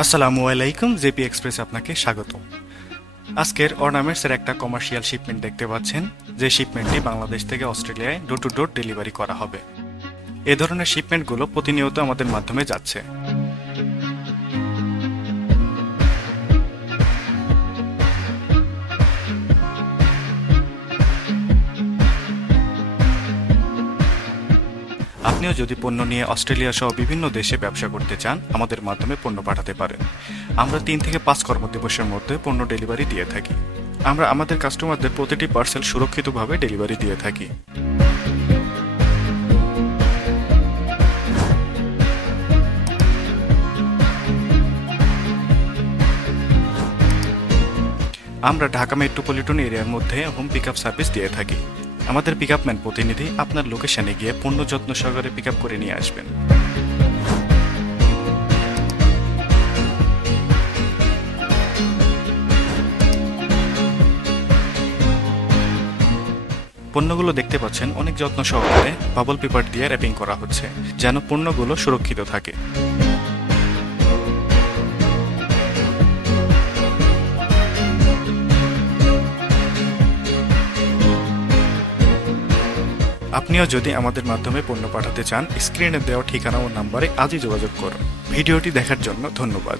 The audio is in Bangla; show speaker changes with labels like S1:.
S1: আসসালামু আলাইকুম, জেপি এক্সপ্রেস আপনাকে স্বাগত। আজকের অর্নামেন্টসের একটা কমার্শিয়াল শিপমেন্ট দেখতে পাচ্ছেন, যে শিপমেন্টটি বাংলাদেশ থেকে অস্ট্রেলিয়ায় ডোর টু ডোর ডেলিভারি করা হবে। এ ধরনের শিপমেন্টগুলো প্রতিনিয়ত আমাদের মাধ্যমে যাচ্ছে। আপনিও যদি পণ্য নিয়ে অস্ট্রেলিয়া সহ বিভিন্ন দেশে ব্যবসা করতে চান, আমাদের মাধ্যমে পণ্য পাঠাতে পারেন। আমরা তিন থেকে পাঁচ কর্মদিবসের মধ্যে পণ্য ডেলিভারি দিয়ে থাকি। আমরা আমাদের কাস্টমারদের প্রতিটি পার্সেল সুরক্ষিতভাবে ডেলিভারি দিয়ে থাকি। আমরা ঢাকা মেট্রোপলিটন এরিয়ার মধ্যে হোম পিক সার্ভিস দিয়ে থাকি। আমাদের পিক ম্যান প্রতিনিধি আপনার লোকেশনে গিয়ে পণ্য যত্ন সহকারে পিক করে নিয়ে আসবেন। পণ্যগুলো দেখতে পাচ্ছেন, অনেক যত্ন সহকারে বাবল পেপার দিয়ে র্যাপিং করা হচ্ছে, যেন পণ্যগুলো সুরক্ষিত থাকে। আপনিও যদি আমাদের মাধ্যমে পণ্য পাঠাতে চান, স্ক্রিনে দেওয়া ঠিকানা ও নাম্বারে আজই যোগাযোগ করুন। ভিডিওটি দেখার জন্য ধন্যবাদ।